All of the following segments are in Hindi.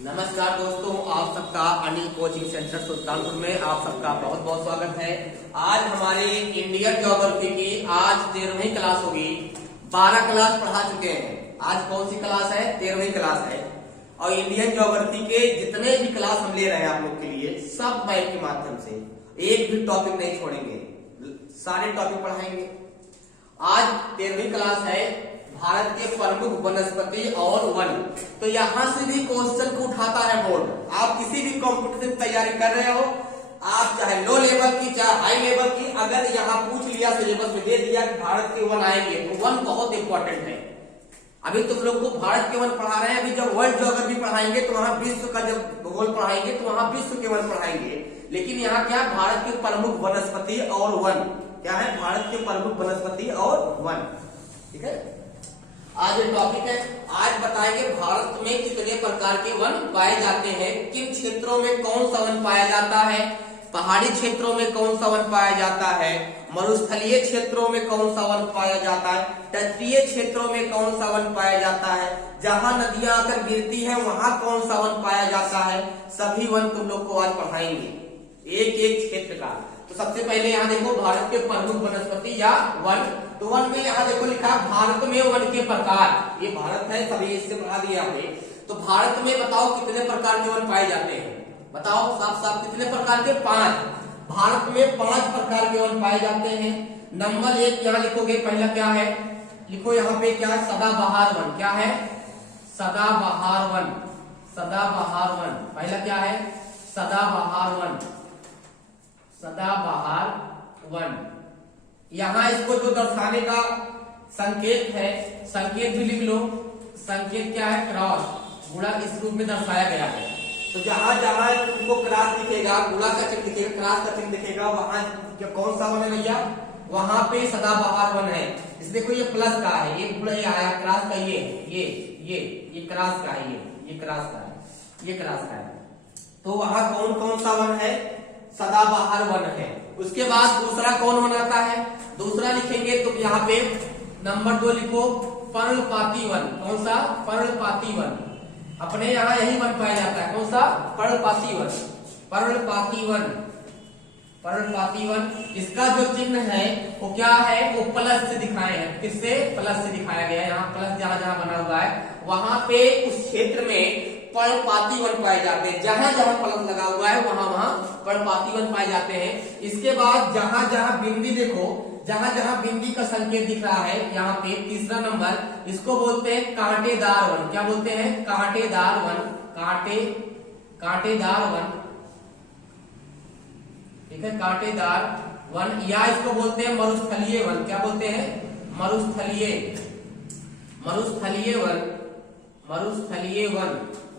नमस्कार दोस्तों, आप सबका अनिल कोचिंग सेंटर सुल्तानपुर में आप सबका बहुत बहुत स्वागत है। आज हमारे इंडियन ज्योग्राफी की आज 13वीं क्लास होगी। 12 क्लास पढ़ा चुके हैं। आज कौन सी क्लास है? 13वीं क्लास है। और इंडियन ज्योग्राफी के जितने भी क्लास हम ले रहे हैं आप लोग के लिए सब मैथ के माध्यम से, एक भी टॉपिक नहीं छोड़ेंगे, सारे टॉपिक पढ़ाएंगे। आज 13वीं क्लास है भारत के प्रमुख वनस्पति और वन। तो यहां से भी क्वेश्चन को उठाता है बोर्ड। आप किसी भी कॉम्पिटिशन तैयारी कर रहे हो, आप चाहे लो लेवल की चाहे हाई लेवल की, अगर यहाँ पूछ लिया सिलेबस में दे दिया कि भारत के वन आएंगे तो वन बहुत इंपॉर्टेंट है। अभी तुम लोग को भारत के वन पढ़ा रहे हैं, अभी जब वर्ल्ड ज्योग्राफी पढ़ाएंगे तो वहां विश्व का जब भूगोल पढ़ाएंगे तो वहां विश्व के वन पढ़ाएंगे। लेकिन यहाँ क्या, भारत के प्रमुख वनस्पति और वन। क्या है? भारत के प्रमुख वनस्पति और वन। ठीक है, आज टॉपिक है। आज बताएंगे भारत में कितने प्रकार के वन पाए जाते हैं, किन क्षेत्रों में कौन सा वन पाया जाता है, पहाड़ी क्षेत्रों में कौन सा वन पाया जाता है, मरुस्थलीय क्षेत्रों में कौन सा वन पाया जाता है, तटीय क्षेत्रों में कौन सा वन पाया जाता है, जहां नदियां आकर गिरती हैं वहां कौन सा वन पाया जाता है। सभी वन तुम लोग को आज पढ़ाएंगे, एक एक क्षेत्र का। तो सबसे पहले यहाँ देखो भारत के प्रमुख वनस्पति या वन। तो वन में यहाँ देखो लिखा भारत में वन के प्रकार। ये भारत है, सभी इससे बढ़ा दिया हमने। तो भारत में बताओ कितने प्रकार के वन पाए जाते हैं? बताओ साफ साफ कितने प्रकार के? 5। भारत में 5 प्रकार के वन पाए जाते हैं। नंबर 1 यहाँ लिखोगे, पहला क्या है? लिखो यहाँ पे क्या है? सदाबहार वन। क्या है? सदाबहार वन। सदाबहार वन पहला क्या है? सदाबहार वन। सदाबहार वन। यहां इसको जो दर्शाने का संकेत है, संकेत भी लिख लो। संकेत क्या है? क्रॉस, गुणा इस रूप में दर्शाया गया है। तो जहां जहां तुमको क्रॉस दिखेगा, गुणा का चिन्ह दिखेगा, क्रॉस का चिन्ह दिखेगा, वहां कौन सा वन है भैया? वहां पे सदाबहार वन है। इस देखो ये प्लस का है, ये गुणा आया, क्रॉस का ये क्रॉस का है, ये क्रॉस का है, ये क्रॉस का है। तो वहां कौन कौन सा वन है? सदाबहार वन है। उसके बाद दूसरा कौन वन आता है? दूसरा लिखेंगे तो यहाँ पे नंबर 2 लिखो, पर्णपाती वन। कौन सा? पर्णपाती वन। अपने यहाँ यही वन पाया जाता है। कौन सा? पर्णपाती वन। पर्णपाती वन। पर्णपाती वन। इसका जो चिन्ह है वो क्या है? वो प्लस से दिखाए हैं। किससे? प्लस से दिखाया गया है। यहाँ प्लस जहां जहां बना हुआ है वहां पे उस क्षेत्र में पर्णपाती वन पाए जाते हैं। जहां जहां प्लस लगा हुआ है वहां वहां पर्णपाती वन पाए जाते हैं। इसके बाद जहां जहां बिंदी देखो, जहां जहां बिंदी का संकेत दिख रहा है यहाँ पे तीसरा नंबर, इसको बोलते हैं कांटेदार वन। क्या बोलते हैं? कांटेदार वन। कांटेदार वन। ठीक है, कांटेदार वन। या इसको बोलते हैं मरुस्थलीय वन। क्या बोलते हैं? मरुस्थलीय वन। मरुस्थलीय वन।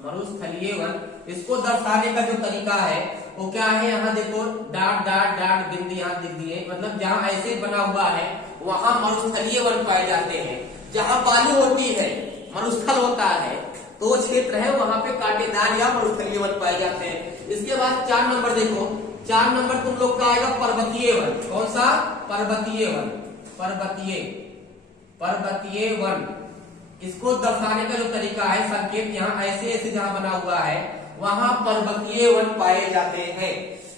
मरुस्थलीय वन। इसको दर्शाने का जो तरीका है वो क्या है? यहाँ देखो डाट डाट डाट बिंदी यहाँ दिख दी है, मतलब जहाँ ऐसे बना हुआ है वहां मरुस्थलीय वन पाए जाते हैं। जहाँ बालू होती है, मरुस्थल होता है, तो क्षेत्र है वहां पे कांटेदार या मरुस्थलीय वन पाए जाते हैं। इसके बाद 4 नंबर देखो, 4 नंबर तुम लोग का आएगा पर्वतीय वन। कौन सा? पर्वतीय वन। पर्वतीय वन। इसको दर्शाने का जो तरीका है, संकेत यहाँ ऐसे ऐसे जहां बना हुआ है वहां पर्वतीय वन पाए जाते हैं।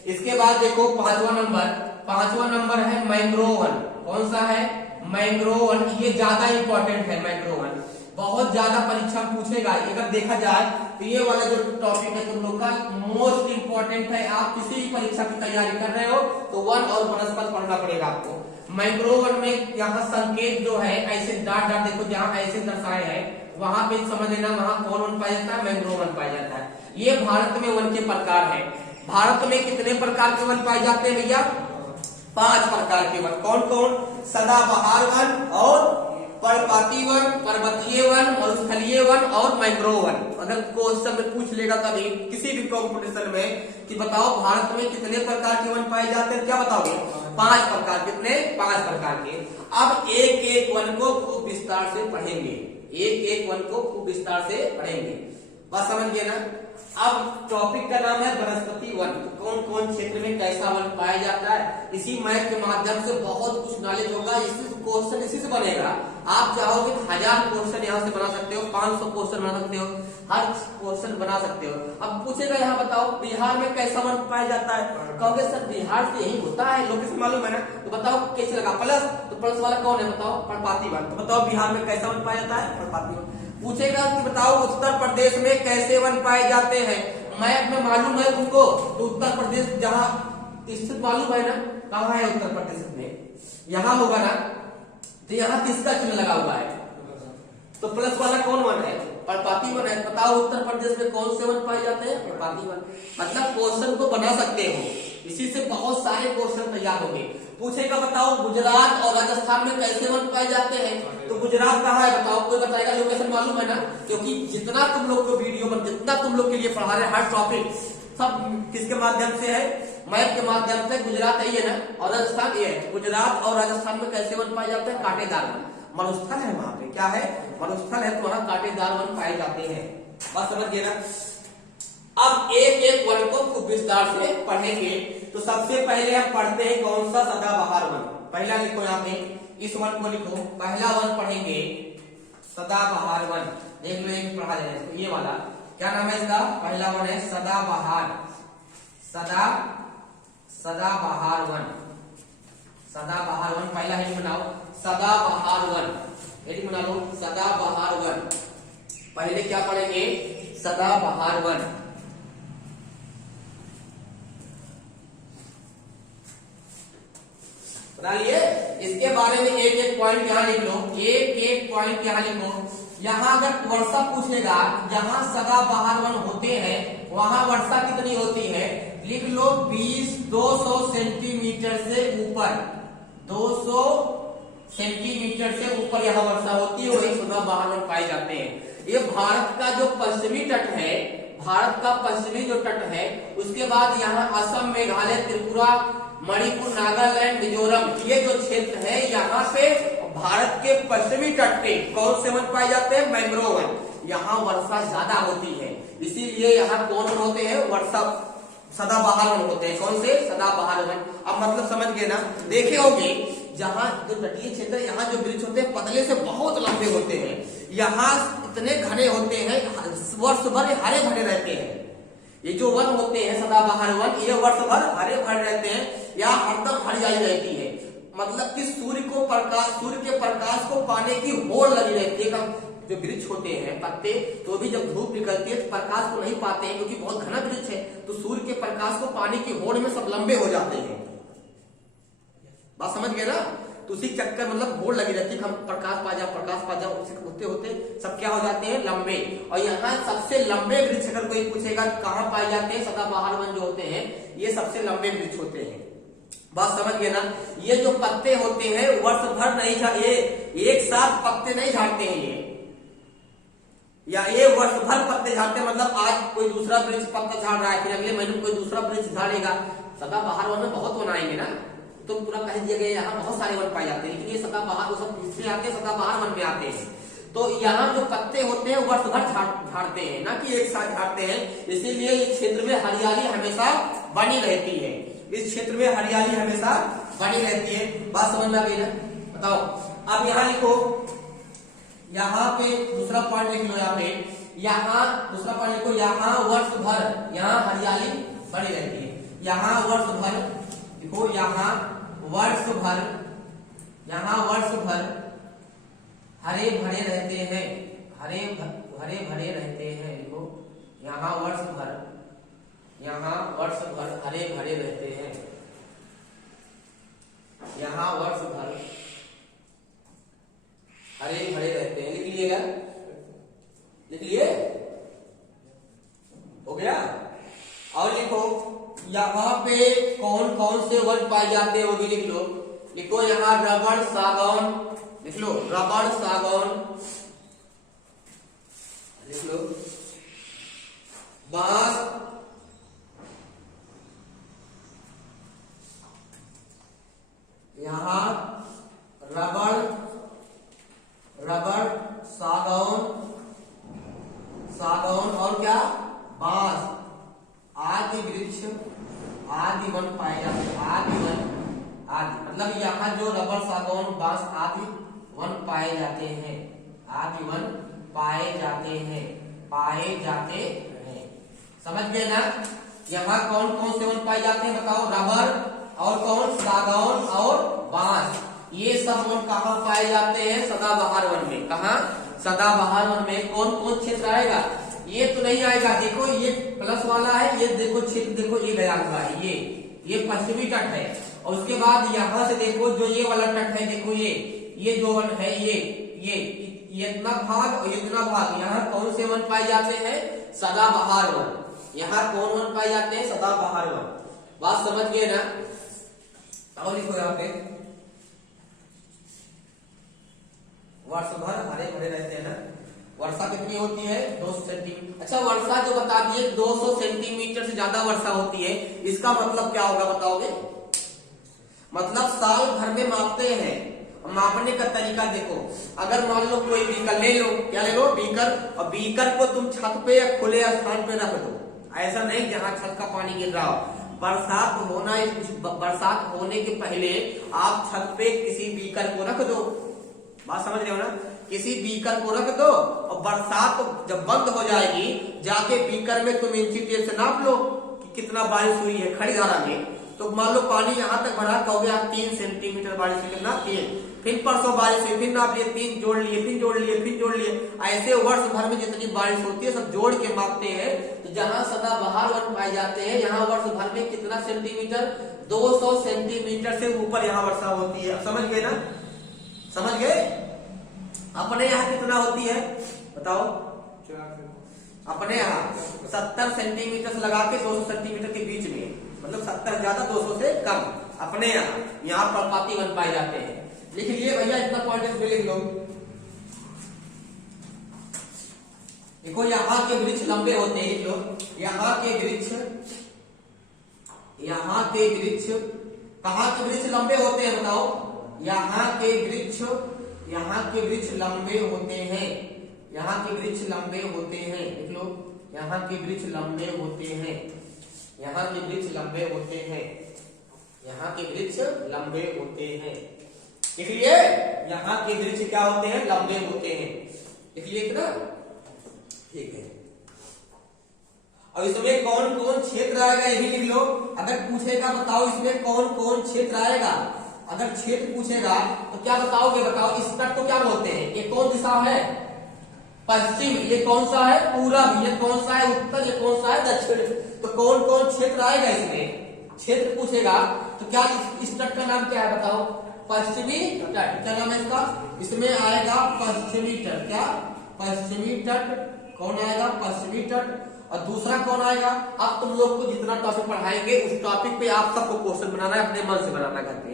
इसके बाद देखो 5वां नंबर है मैंग्रोव वन। कौन सा है? Mangrove one. ये ज्यादा इंपॉर्टेंट है। मैंग्रोव वन बहुत ज्यादा परीक्षा पूछेगा। अगर देखा जाए तो ये वाला जो टॉपिक है तुम लोग का मोस्ट इंपॉर्टेंट है। आप किसी भी परीक्षा की तैयारी कर रहे हो तो वन और वनस्पति पढ़ना पड़ेगा आपको। मैंग्रोव वन में यहाँ संकेत जो है ऐसे डाट डाट देखो, जहाँ ऐसे दर्शाए है वहां पे समझ लेना वहां कौन वन पाया जाता है? मैंग्रोव वन पाया जाता है। ये भारत में वन के प्रकार है। भारत में कितने प्रकार के वन पाए जाते हैं भैया? 5 प्रकार के वन। कौन कौन? सदाबहार वन और पर्णपाती वन, पर्वतीय वन, मरुस्थलीय वन और मैंग्रोव वन। अगर क्वेश्चन में पूछ लेगा कभी किसी भी कॉम्पिटिशन में कि बताओ भारत में कितने प्रकार के वन पाए जाते हैं, क्या बताओगे? 5 प्रकार। कितने? 5 प्रकार के। अब एक एक वन को खूब विस्तार से पढ़ेंगे। एक एक वन को खूब विस्तार से पढ़ेंगे। बात समझ गए ना? अब टॉपिक का नाम है वनस्पति वन। कौन कौन क्षेत्र में कैसा वन पाया जाता है, इसी मैथ के माध्यम से बहुत कुछ नॉलेज होगा। इसी क्वेश्चन इसी से बनेगा आप चाहोगे तो 1000 क्वेश्चन यहाँ से बना सकते हो, 500 क्वेश्चन बना सकते हो, हर क्वेश्चन बना सकते हो। अब पूछेगा यहाँ बताओ बिहार में कैसा वन पाया जाता है, कहोगे सर बिहार से यही होता है, लोकेशन मालूम है ना, तो बताओ कैसे लगा प्लस, तो प्लस वाला कौन है बताओ, पर्णपाती वन। तो बताओ बिहार में कैसा वन पाया जाता है, पर्णपाती वन। पूछेगा कि बताओ उत्तर प्रदेश में कैसे वन पाए जाते हैं, मैप में मालूम है तुमको, तो उत्तर प्रदेश जहाँ स्थित मालूम है ना, कहाँ है उत्तर प्रदेश में, यहाँ होगा ना, तो यहाँ किसका चिन्ह लगा हुआ है, तो प्लस वाला कौन वन है, पर्णपाती वन है। बताओ उत्तर प्रदेश में कौन से वन पाए जाते हैं, पर्णपाती वन। मतलब क्वेश्चन को बना सकते हो, इसी से बहुत सारे क्वेश्चन तैयार होंगे। पूछेगा बताओ गुजरात और राजस्थान में कैसे वन पाए जाते हैं, तो गुजरात कहाँ है बताओ, कोई बताएगा, लोकेशन मालूम है ना, क्योंकि जितना तुम लोग को वीडियो में, जितना तुम लोग के लिए पढ़ा रहे हर टॉपिक सब किसके माध्यम से है, मैप के माध्यम से। गुजरात है ना, और राजस्थान ये है। गुजरात और राजस्थान में कैसे वन पाए जाते हैं, कांटेदार वन, मरुस्थल है वहां पे, क्या है, मरुस्थल है, तो वहां कांटेदार वन पाए जाते हैं। बात समझ गए ना। अब एक एक वन को खूब विस्तार से पढ़ेंगे। तो सबसे पहले हम पढ़ते हैं कौन सा, सदाबहार वन। पहला लिखो यहाँ पे, इस वन को लिखो, पहला वन पढ़ेंगे सदाबहार वन। देख लो एक पढ़ा जाए, तो ये वाला क्या नाम है इसका, पहला वन है सदाबहार, सदाबहार वन, सदाबहार वन। पहला हेडिंग बनाओ सदाबहार वन, हेडिंग बना लो सदाबहार वन। पहले क्या पढ़ेंगे, सदाबहार वन। बना लिए। इसके बारे में एक एक पॉइंट यहाँ लिख लो, एक एक पॉइंट यहाँ लिखो। यहाँ अगर वर्षा पूछेगा, जहाँ सदाबहार वन होते हैं वहां वर्षा कितनी होती है, लिख लो 200 सेंटीमीटर से ऊपर, 200 सेंटीमीटर से ऊपर यहाँ वर्षा होती है, वही सदाबहार वन पाए जाते हैं। ये भारत का जो पश्चिमी तट है, भारत का पश्चिमी जो तट है, उसके बाद यहाँ असम, मेघालय, त्रिपुरा, मणिपुर, नागालैंड, मिजोरम, ये जो क्षेत्र है यहाँ पे भारत के पश्चिमी तट पे कौन से वन पाए जाते हैं, मैंग्रोव वन। यहाँ वर्षा ज्यादा होती है, इसीलिए यहाँ कौन वन होते हैं, वर्षा सदाबहार वन होते हैं। कौन से, सदाबहार वन। अब मतलब समझ गए ना। देखे होंगे जहाँ जो तटीय क्षेत्र, यहाँ जो वृक्ष होते हैं पतले से बहुत लंबे होते हैं, यहाँ इतने घने होते हैं, वर्ष भर हरे भरे रहते हैं। ये जो वन होते हैं सदाबहार वन, ये वर्ष भर हरे भरे रहते हैं, यहाँ हरदम हरियाली रहती है। मतलब कि सूर्य के प्रकाश को पाने की होड़ लगी रहती है। जो वृक्ष होते हैं पत्ते, तो भी जब धूप निकलती है तो प्रकाश को नहीं पाते हैं, क्योंकि बहुत घना वृक्ष है, तो सूर्य के प्रकाश को पाने की होड़ में सब लंबे हो जाते हैं। बात समझ गए ना। तो उसी चक्कर मतलब होड़ लगी रहती है, हम प्रकाश पा जाओ, होते होते सब क्या हो जाते हैं, लंबे। और यहाँ सबसे लंबे वृक्ष अगर कोई पूछेगा कहाँ पाए जाते हैं, सदाबहार वन जो होते हैं ये सबसे लंबे वृक्ष होते हैं। बात समझ गए ना। ये जो पत्ते होते हैं वर्ष भर नहीं ये एक साथ पत्ते नहीं झाड़ते हैं, ये या ये वर्ष भर पत्ते झाड़ते हैं। मतलब आज कोई दूसरा वृक्ष पत्ता झाड़ रहा है, फिर अगले महीने कोई दूसरा वृक्ष झाड़ेगा। सदाबहार वन में बहुत वन आएंगे ना, तो पूरा कह दिया गया यहाँ बहुत सारे वन पाए जाते हैं, लेकिन ये सदाबहार सब किसमें आते हैं, सदाबहार वन में आते हैं। तो यहाँ जो पत्ते होते हैं वर्ष भर झाड़ते हैं, ना कि एक साथ झाड़ते हैं। इसीलिए इस क्षेत्र में हरियाली हमेशा बनी रहती है, इस क्षेत्र में हरियाली हमेशा बनी रहती है। बात समझ में आ गई ना। बताओ अब यहाँ लिखो, यहाँ पे दूसरा पॉइंट लिख लो, यहाँ पे यहाँ दूसरा पॉइंट लिखो, यहाँ वर्ष भर यहाँ हरियाली बनी रहती है। यहाँ वर्ष भर देखो, यहाँ वर्ष भर हरे भरे रहते हैं, हरे भरे रहते हैं। देखो यहाँ वर्ष भर हरे भरे रहते हैं, यहाँ वर्ष भर हरे भरे रहते हैं। लिख लिएगा, लिख लिए, हो गया। और लिखो यहाँ पे कौन कौन से वन पाए जाते हैं वो भी लिख लो। लिखो यहाँ रबड़ सागौन, लिख लो रबड़ सागौन, लिख लो बांस, यहाँ रबड़ सागौन और क्या, बांस आदि वृक्ष आदि वन पाए जाते हैं। आदि मतलब यहाँ जो रबड़ सागौन बांस आदि वन पाए जाते हैं, आदि वन पाए जाते हैं, पाए जाते हैं। समझ गए ना? यहाँ कौन कौन से वन पाए जाते हैं बताओ? रबर और कौन? सागौन और बांस। ये सब वन कहाँ पाए जाते हैं? सदाबहार वन में। कहाँ? सदाबहार वन में। कौन कौन क्षेत्र आएगा? ये तो नहीं आएगा, देखो ये प्लस वाला है, ये देखो क्षेत्र, देखो ये गया हुआ है, ये पश्चिमी तट है। और उसके बाद यहाँ से देखो जो ये वाला तट है, देखो ये जो वन है, ये इतना भाग और इतना भाग, यहाँ कौन से वन पाए जाते हैं? सदाबहार वन। यहाँ कौन वन पाए जाते हैं? सदाबहार वन। बात समझ गए ना? और लिखो यहाँ पे, वर्ष भर हरे भरे रहते हैं ना। वर्षा कितनी होती है? 200 सेंटीमीटर। अच्छा, वर्षा जो बता दिए 200 सेंटीमीटर से ज्यादा वर्षा होती है, इसका मतलब क्या होगा बताओगे? मतलब साल भर में मापते हैं। मापने का तरीका देखो, अगर मान लो कोई बीकर ले लो, क्या ले लो? बीकर। और बीकर को तुम छत पे या खुले स्थान पे रख दो, ऐसा नहीं जहाँ छत का पानी गिर रहा हो। बरसात होने के पहले आप छत पे किसी बीकर को रख दो। बात समझ रहे हो ना? किसी बीकर को रख दो और बरसात जब बंद हो जाएगी, जाके बीकर में तुम इंची टेप से नाप लो कि कितना बारिश हुई है खड़ी धारा में। तो मान लो पानी यहाँ तक भरा, कहोगे आप 3 सेंटीमीटर बारिश हुई, कितना? 3। फिर परसों बारिश हुई, फिर नाप लिए, 3 जोड़ लिए, फिर जोड़ लिए, फिर जोड़ लिए। ऐसे वर्ष भर में जितनी बारिश होती है सब जोड़ के मापते हैं। तो जहाँ सदाबहार वन पाए जाते हैं, यहाँ वर्ष भर में कितना सेंटीमीटर? 200 सेंटीमीटर से ऊपर यहाँ वर्षा होती है। समझ गए ना? समझ गए? अपने यहाँ कितना होती है बताओ? अपने यहाँ 70 सेंटीमीटर से लगा के 200 सेंटीमीटर के बीच में, मतलब 70 ज्यादा 200 से कम। अपने यहाँ पर्णपाती वन पाए जाते हैं। लिख लिए भैया, इतना पॉइंट में लिख लो। देखो यहाँ के वृक्ष लंबे होते हैं, लिख लो। यहाँ के वृक्ष कहाँ के वृक्ष लंबे होते हैं बताओ? यहाँ के वृक्ष लंबे होते हैं। यहाँ के वृक्ष लंबे होते हैं, देख लो। यहाँ के वृक्ष लंबे होते हैं। यहाँ के वृक्ष लंबे होते हैं। यहाँ के वृक्ष लंबे होते हैं। इसलिए यहाँ के वृक्ष क्या होते हैं? लंबे होते हैं। इसलिए ना, ठीक है। अब इसमें कौन कौन क्षेत्र आएगा ये भी लिख लो। अगर पूछेगा बताओ इसमें कौन कौन क्षेत्र आएगा, अगर क्षेत्र पूछेगा तो क्या बताओगे? बताओ इस तट को क्या बोलते हैं? ये कौन दिशा है? पश्चिम। ये कौन सा है? पूरब। ये कौन सा है? उत्तर। ये कौन सा है? दक्षिण। तो कौन कौन क्षेत्र आएगा इसमें? क्षेत्र पूछेगा तो क्या इस तट का नाम क्या है बताओ? पश्चिमी तट। क्या नाम है इसका? इसमें आएगा पश्चिमी तट। क्या? पश्चिमी तट। कौन आएगा? पश्चिमी तट। और दूसरा कौन आएगा? अब तुम लोग को जितना टॉपिक पढ़ाएंगे उस टॉपिक पे आप सबको क्वेश्चन बनाना है, अपने मन से बनाना घर पे।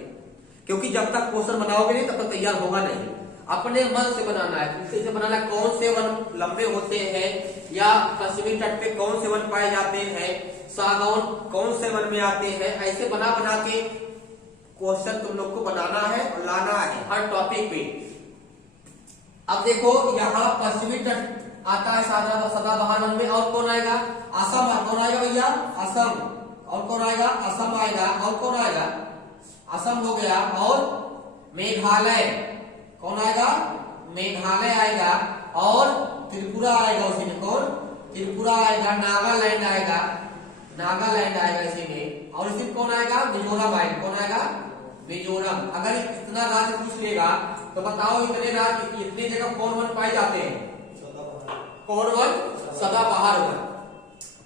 क्योंकि जब तक क्वेश्चन बनाओगे नहीं तब तक तैयार होगा नहीं। अपने मन से बनाना है। कैसे बनाना है? कौन से वन लंबे होते हैं, या पश्चिमी तट पे कौन से वन पाए जाते हैं, सागौन कौन से वन में आते हैं, ऐसे बना बना के क्वेश्चन तुम लोग को बनाना है और लाना है हर टॉपिक पे। अब देखो यहाँ पश्चिमी तट आता है सदाबहार वन में। और कौन आएगा? असम। कौन आएगा भैया? असम। और कौन आएगा? असम आएगा। और कौन आएगा? असम हो गया। और मेघालय। कौन आएगा? मेघालय आएगा। और त्रिपुरा आएगा उसी में। कौन? त्रिपुरा आएगा। नागालैंड आएगा। नागालैंड आएगा इसी में। और इसी में कौन आएगा? मिजोरम आएगा। कौन आएगा? मिजोरम। अगर इतना राज्य पूछ लेगा तो बताओ इतने राज्य, इतनी जगह कौन वन पाए जाते हैं? कौन वन? सदाबहार वन।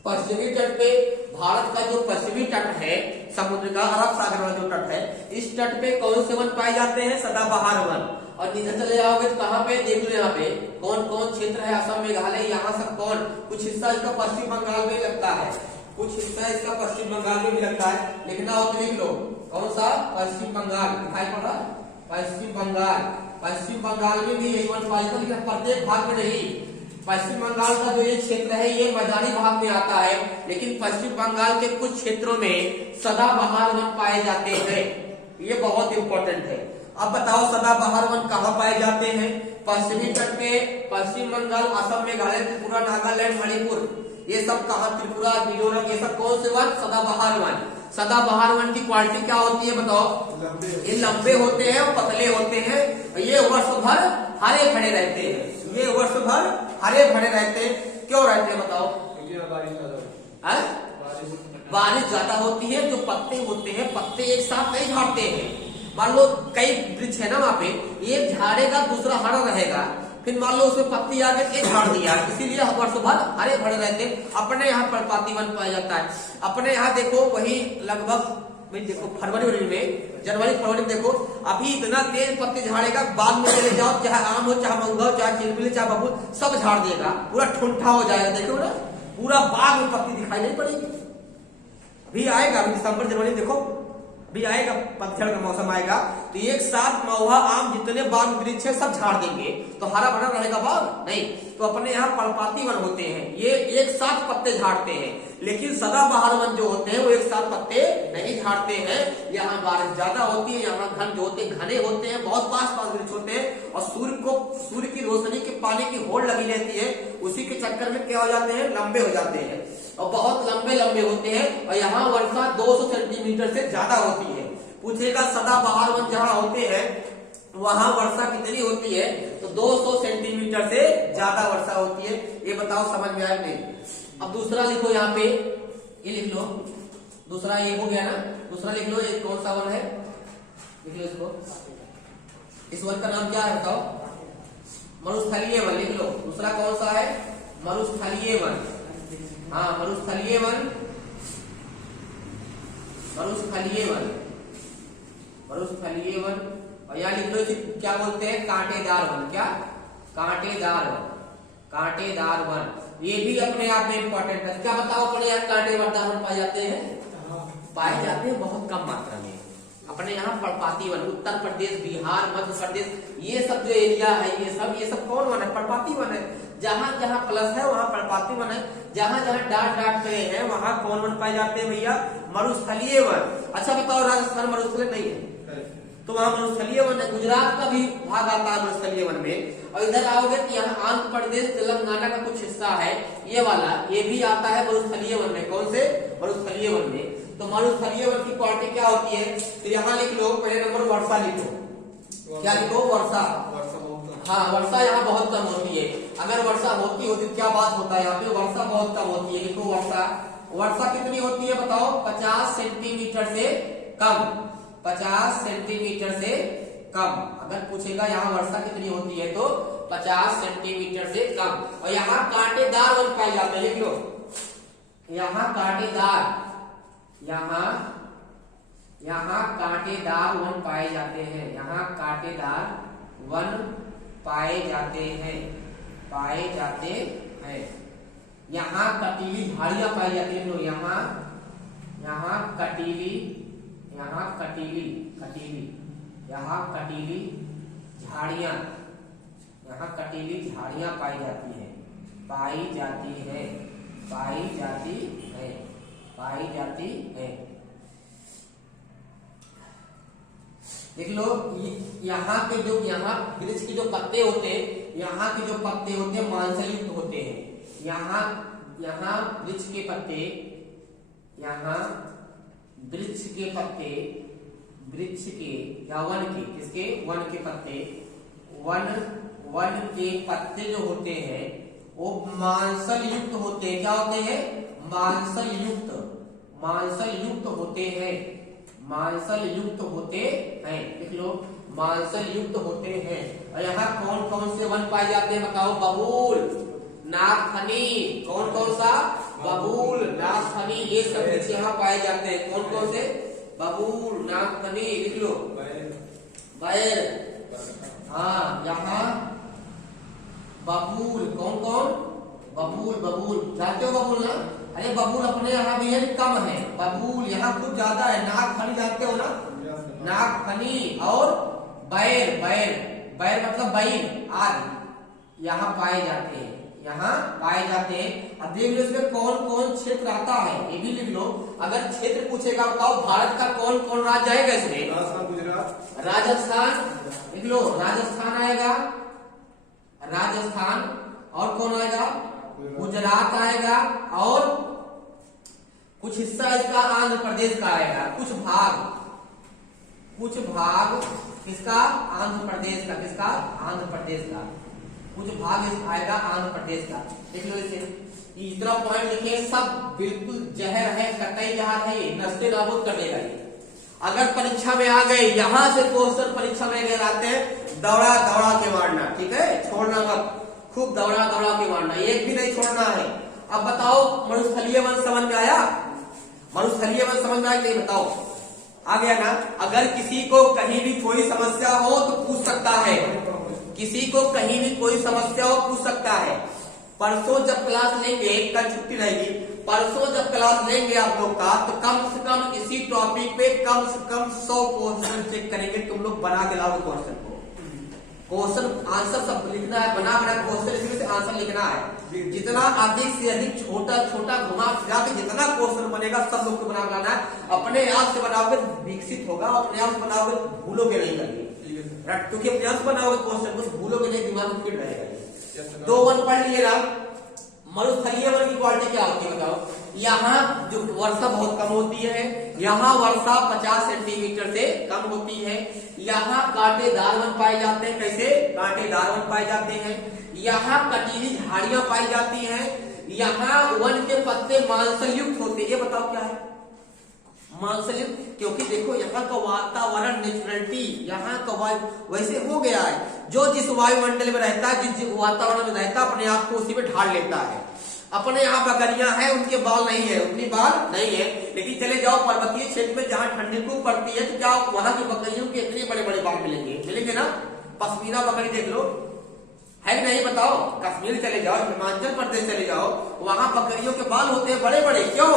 पश्चिमी तट पे, भारत का जो पश्चिमी तट है समुद्र का, अरब सागर वाला जो तट है, इस तट पे कौन से वन पाए जाते हैं? सदाबहार वन। और नीचे चले जाओगे तो कहाँ पे? देख लो यहाँ पे कौन कौन क्षेत्र है। असम, मेघालय, यहाँ सब कौन? कुछ हिस्सा इसका पश्चिम बंगाल में लगता है, कुछ हिस्सा इसका पश्चिम बंगाल में भी लगता है। लिखना हो तो लिख लो। कौन सा? पश्चिम बंगाल। दिखाई पड़ा? पश्चिम बंगाल। पश्चिम बंगाल में भी एक वन पाए जाता है, लेकिन प्रत्येक भाग में नहीं। पश्चिम बंगाल का जो ये क्षेत्र है ये मैदानी भाग में आता है, लेकिन पश्चिम बंगाल के कुछ क्षेत्रों में सदाबहार वन पाए जाते हैं। ये बहुत इंपॉर्टेंट है। अब बताओ सदाबहार वन कहाँ पाए जाते हैं? पश्चिमी तट पे, पश्चिम बंगाल, असम, मेघालय, त्रिपुरा, नागालैंड, मणिपुर, ये सब कहाँ? त्रिपुरा, मिजोरम, ये सब कौन से वन? सदाबहार वन। सदाबहार वन की क्वालिटी क्या होती है बताओ? ये लंबे होते हैं, पतले होते हैं, ये वर्ष भर हरे भरे रहते हैं। ये वर्ष भर हरे भरे रहते हैं। क्यों रहते हैं बताओ? बारिश ज्यादा होती है, जो पत्ते होते हैं पत्ते एक साथ नहीं झड़ते हैं। मान लो कई वृक्ष है ना वहाँ पे, एक झाड़ेगा दूसरा हरा रहेगा, फिर मान लो उसमें पत्ती आकर एक झाड़ दिया, इसीलिए वर्ष भर हरे भरे रहते हैं। अपने यहाँ पर्णपाती वन पाया जाता है। अपने यहाँ देखो वही लगभग देखो फरवरी में, जनवरी फरवरी में देखो अभी इतना तेज पत्ते झाड़ेगा, बाद में चले जाओ चाहे आम हो चाहे महुआ हो चाहे चिलबिली चाहे बबूल सब झाड़ देगा, पूरा ठुंठा हो जाएगा। देखो ना पूरा बाग में पत्ती दिखाई नहीं पड़ेगी। अभी आएगा, अभी दिसंबर जनवरी देखो अभी आएगा, पतझड़ का मौसम आएगा तो एक साथ महुआ आम जितने बाग वृक्ष है सब झाड़ देंगे, तो हरा भरा रहेगा बाग नहीं। तो अपने यहाँ पर्णपाती वन होते हैं, ये एक साथ पत्ते झाड़ते हैं। लेकिन सदाबहार वन जो होते हैं वो एक साथ पत्ते नहीं झाड़ते हैं। यहाँ बारिश ज्यादा होती है, यहाँ घन जो होते हैं घने होते हैं, बहुत पास पास वृक्ष होते हैं, और सूर्य की रोशनी के पानी की होड़ लगी रहती है, उसी के चक्कर में क्या हो जाते हैं? लंबे हो जाते हैं और बहुत लंबे लंबे होते हैं। और यहाँ वर्षा 200 सेंटीमीटर से ज्यादा होती है। पूछेगा सदाबहार वन जहाँ होते हैं वहां वर्षा कितनी होती है? तो 200 सेंटीमीटर से ज्यादा वर्षा होती है। ये बताओ समझ में आया नहीं? अब दूसरा लिखो, यहाँ पे ये लिख लो, दूसरा ये हो गया ना, दूसरा लिख लो। ये कौन सा वन है? लिख लो इसको। इस वन का नाम क्या है बताओ? मरुस्थलीय वन लिख लो। दूसरा कौन सा है? मरुस्थलीय वन। हाँ मरुस्थलीय वन, मरुस्थलीय वन, मरुस्थलीय वन। और यहाँ लिख लो क्या बोलते हैं? कांटेदार वन। क्या? कांटेदार वन, कांटेदार वन। ये भी अपने आप में इंपॉर्टेंट है। क्या बताओ अपने यहाँ कांटेदार वन पाए जाते हैं? पाए जाते हैं बहुत कम मात्रा में। अपने यहाँ पर्णपाती वन, उत्तर प्रदेश, बिहार, मध्य प्रदेश, ये सब जो एरिया है ये सब कौन वन है? पर्णपाती वन है। जहां जहां प्लस है वहां पर्णपाती वन है, जहां जहां डाट डाट पे है वहां कौन वन पाए जाते हैं भैया? मरुस्थलीय वन। अच्छा बताओ राजस्थान मरुस्थलीय नहीं है तो वहां मरुस्थलीय वन है। गुजरात का भी भाग आता है मरुस्थलीय वन में। और इधर आओगे तो यहाँ आंध्र प्रदेश तेलंगाना का कुछ हिस्सा है, ये वाला ये भी आता है मरुस्थलीय वन में। कौन से? मरुस्थलीय वन में। तो मरुस्थलीय वन की क्वालिटी क्या होती है? तो यहाँ लिख लो पहले नंबर वर्षा लिखो। क्या लिखो? वर्षा। हाँ वर्षा यहाँ बहुत कम होती है। अगर वर्षा होती तो क्या बात होता है? यहाँ पे वर्षा बहुत कम होती है। लिखो वर्षा। वर्षा कितनी होती है बताओ? 50 सेंटीमीटर से कम, 50 सेंटीमीटर से कम। अगर पूछेगा यहाँ वर्षा कितनी होती है तो 50 सेंटीमीटर से कम। और यहाँ कांटेदार वन पाए जाते हैं। लिख लो यहाँ कांटेदार, यहाँ कांटेदार वन पाए जाते हैं। यहाँ कांटेदार वन पाए जाते हैं, पाए जाते हैं। यहाँ कटीली झाड़ियां पाई जाती है। यहाँ कटीली, यहाँ कटीली, कटीली, यहाँ कटीली झाड़ियां, यहाँ कटीली झाड़ियां पाई जाती है, पाई जाती है, पाई जाती है, पाई जाती है। देख लो यहाँ के जो यहाँ वृक्ष के जो पत्ते होते हैं, यहाँ के जो पत्ते होते हैं मांसल युक्त होते हैं। यहाँ वृक्ष के पत्ते, यहाँ वृक्ष के पत्ते, वृक्ष के या वन के, किसके? वन के पत्ते, वन के पत्ते जो होते हैं वो मांसल युक्त होते हैं। क्या होते हैं? मांसल युक्त, मांसल युक्त होते हैं, मांसल युक्त होते हैं। देख लो मांसल युक्त होते हैं। और यहाँ कौन कौन से वन पाए जाते हैं बताओ? बबूल, नागफनी। कौन कौन सा? बबूल, नागफनी, ये सब वृक्ष यहाँ पाए जाते हैं। कौन कौन से? बबूल, नागफनी। लिख लो बैर। हाँ यहाँ बबूल, कौन कौन? बबूल, बबूल जानते हो बबूल ना? अरे बबूल अपने यहाँ भी है, कम है। बबूल यहाँ कुछ ज्यादा है। नागफनी जानते हो ना? नागफनी और बैर, बैर, बैर मतलब बैल आदि यहाँ पाए जाते हैं, यहाँ पाए जाते हैं। अब देख लो इसमें कौन कौन क्षेत्र आता है, ये भी लिख लो। अगर क्षेत्र पूछेगा बताओ भारत का कौन कौन राज्य आएगा इसमें? गुजरात, राजस्थान। लिख लो राजस्थान आएगा, राजस्थान। और कौन आएगा? गुजरात आएगा। और कुछ हिस्सा इसका आंध्र प्रदेश का आएगा, कुछ भाग किसका, आंध्र प्रदेश का, किसका, आंध्र प्रदेश का, कुछ भाग आएगा आंध्र प्रदेश का। देख लो इसे, इतना पॉइंट लिखे, सब बिल्कुल जहर है, कतई जहाज है, ये नस्ते नाबूद कर देगा ये। अगर परीक्षा में आ गए, यहां से क्वेश्चन परीक्षा में गए आते हैं, दौड़ा दौड़ा के मारना, ठीक है, छोड़ना मत, खूब दौड़ा दौड़ा के मारना, एक भी नहीं छोड़ना है। अब बताओ मरुस्थलीय वन समझ में आया, मरुस्थलीय वन समझ में आया नहीं, बताओ आ गया ना। अगर किसी को कहीं भी कोई समस्या हो तो पूछ सकता है, किसी को कहीं भी कोई समस्या हो पूछ सकता है। परसों जब क्लास लेंगे, कल छुट्टी रहेगी, परसों जब क्लास लेंगे आप लोग का, तो कम से कम इसी टॉपिक पे कम से कम 100 क्वेश्चन चेक करेंगे, तुम लोग बना के लाओगे क्वेश्चन को, क्वेश्चन आंसर सब लिखना है, बना क्वेश्चन इसमें से आंसर लिखना है। जितना अधिक से अधिक छोटा छोटा घुमा फिरा के जितना क्वेश्चन बनेगा सब लोग को बनाना है। अपने आप से बनाओगे विकसित होगा, अपने आप से बनाओगे भूलोगे नहीं कभी, क्योंकि अपने आप से बनाओगे क्वेश्चन को भूलोगे नहीं, दिमाग में फिट रहेगा। 2 वन पढ़ लिए ना। मरुस्थलीय वन की क्वालिटी क्या होती है बताओ। यहाँ जो वर्षा बहुत कम होती है, यहाँ वर्षा 50 सेंटीमीटर से कम होती है, यहाँ कांटेदार वन पाए जाते हैं, कैसे, कांटेदार वन पाए जाते हैं, यहाँ कटीली झाड़ियां पाई जाती हैं, यहाँ वन के पत्ते मांसल युक्त होते हैं। ये बताओ क्या है मांसल युक्त, क्योंकि देखो यहाँ का वातावरण नेचुरलिटी, यहाँ का वायु वैसे हो गया है, जो जिस वायुमंडल में रहता है, जिस वातावरण में रहता है, अपने आप को उसी में ढाल लेता है। अपने यहाँ बकरियां हैं, उनके बाल नहीं है, उतनी बाल नहीं है, लेकिन चले जाओ पर्वतीय क्षेत्र में जहाँ ठंडी खूब पड़ती है, तो क्या वहां की बकरियों के इतने बड़े बड़े बाल मिलेंगे ना। पश्मीना बकरी देख लो, है कि नहीं बताओ। कश्मीर चले जाओ, हिमाचल प्रदेश चले जाओ, वहां बकरियों के बाल होते हैं बड़े बड़े, क्यों,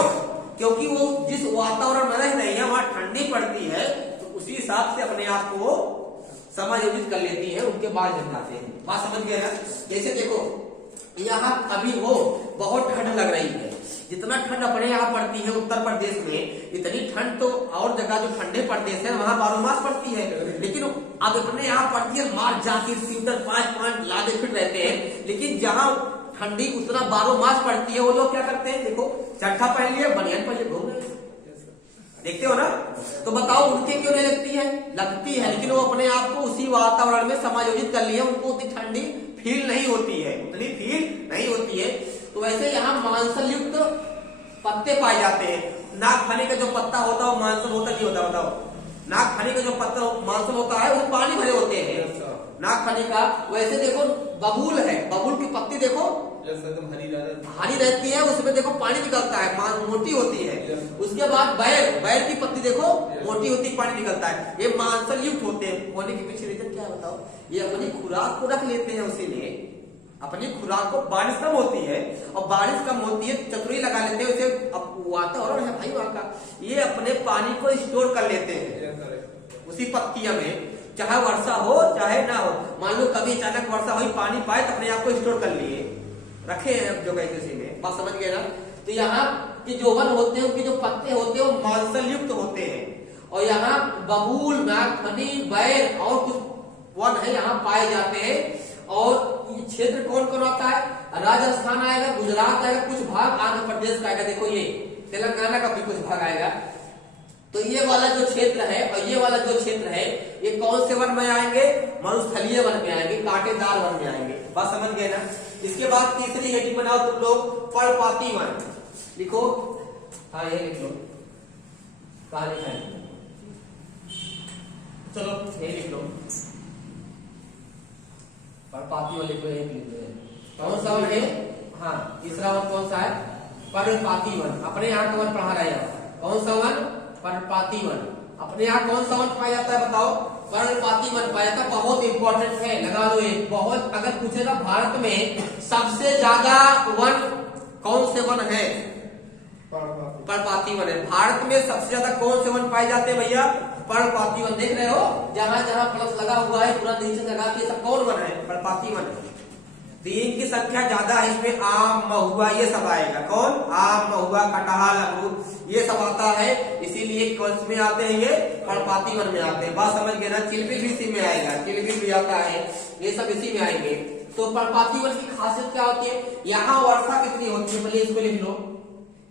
क्योंकि वो जिस वातावरण में रह रही है वहां ठंडी पड़ती है, तो उसी हिसाब से अपने आप को समायोजित कर लेती है, उनके बाल जम जाते हैं। बात समझ गए ना। जैसे देखो यहाँ अभी हो बहुत ठंड लग रही है, जितना ठंड अपने यहाँ पड़ती है उत्तर प्रदेश में, इतनी ठंड तो और जगह जो ठंडे प्रदेश है वहां 12 मास पड़ती है, लेकिन अब अपने यहाँ पड़ती है मार्च जाके स्वेटर 5 लादे फिट रहते हैं, लेकिन जहाँ ठंडी उतना 12 मास पड़ती है, वो लोग क्या करते हैं, देखो चड्ढा पहन लिया, बनियान पहन घूम रहे, देखते हो ना। तो बताओ उनके क्यों नहीं लगती है, लगती है, लेकिन वो अपने आप को उसी वातावरण में समायोजित कर लिया, उनको उतनी ठंडी फील नहीं होती है, उतनी फील नहीं होती है। तो वैसे यहाँ मांसल युक्त पत्ते पाए जाते हैं। नागफनी का जो पत्ता होता है वो मांसल होता नहीं होता, बताओ। नागफनी का जो पत्ता मांसल होता है वो पानी भरे होते हैं, नागफनी का। वैसे देखो बबूल है, बबूल की पत्ती देखो हरी रहती है, उसमें देखो पानी निकलता है, मोटी होती है। उसके बाद बैर की पत्ती देखो मोटी होती है, पानी निकलता है। ये मांसल युक्त होते हैं, होने के पीछे रीजन क्या है बताओ। ये अपनी खुराक को रख लेते हैं, उसी लिए अपनी खुराक को, बारिश कम होती है और बारिश कम होती है चतुरी लगा लेते हैं, उसे वातावरण है भाई वहां का, ये अपने पानी को स्टोर कर लेते हैं उसी पत्तियां में, चाहे वर्षा हो चाहे ना हो। मान लो कभी अचानक वर्षा हुई, पानी पाए तो अपने आप को स्टोर कर लिए, रखे हैं जो कैसे उसी में। बात समझ गए ना। तो यहाँ के जो वन होते हैं, उनके जो पत्ते होते हैं वो मांसल युक्त होते हैं, और यहाँ बबूल, नागफनी, बैर और कुछ वन है यहाँ पाए जाते हैं। और ये क्षेत्र कौन कौन आता है, राजस्थान आएगा, गुजरात आएगा, कुछ भाग आंध्र प्रदेश का आएगा, देखो ये तेलंगाना का भी कुछ भाग आएगा। तो ये वाला जो क्षेत्र है और ये वाला जो क्षेत्र है, ये कौन से वन में आएंगे, मरुस्थलीय वन में आएंगे, कांटेदार वन में आएंगे। बात समझ गए ना। इसके बाद तीसरी हेडिंग बनाओ तुम लोग, पर्णपाती वन लिखो। हाँ ये लिख लो, कहा लिखा है, चलो ये लिख लो, पर्णपाती वन लिखो, एक लिख लो। कौन सा वन है, हाँ तीसरा वन कौन सा है, पर्णपाती वन। अपने यहाँ का वन पढ़ा रहे हैं, कौन सा वन, पर्णपाती वन। अपने यहाँ कौन सा वन पाया जाता है बताओ, पर्णपाती वन पाया जाता है। बहुत इंपॉर्टेंट है, लगा लो ये बहुत, अगर पूछेगा भारत में सबसे ज्यादा वन कौन से वन है, पर्णपाती वन है। भारत में सबसे ज्यादा कौन से वन पाए जाते हैं भैया, पर्णपाती वन। देख रहे हो जहां जहां प्लस लगा हुआ है पूरा नीचे लगा के, सब कौन वन है, पर्णपाती वन है। तो इनकी संख्या ज्यादा है, इसमें आम, महुआ ये सब आएगा। कौन, आम, महुआ, कटहल, अमरूद ये सब आता है, इसीलिए कौन में आते हैं, ये पर्णपाती वन में आते हैं। बात समझ गए ना। चिलबिल भी इसी में आएगा, चिलबिल भी आता है, ये सब इसी में आएंगे। तो पर्णपाती वन की खासियत क्या होती है, यहाँ वर्षा कितनी होती है, पहले इसको लिख लो।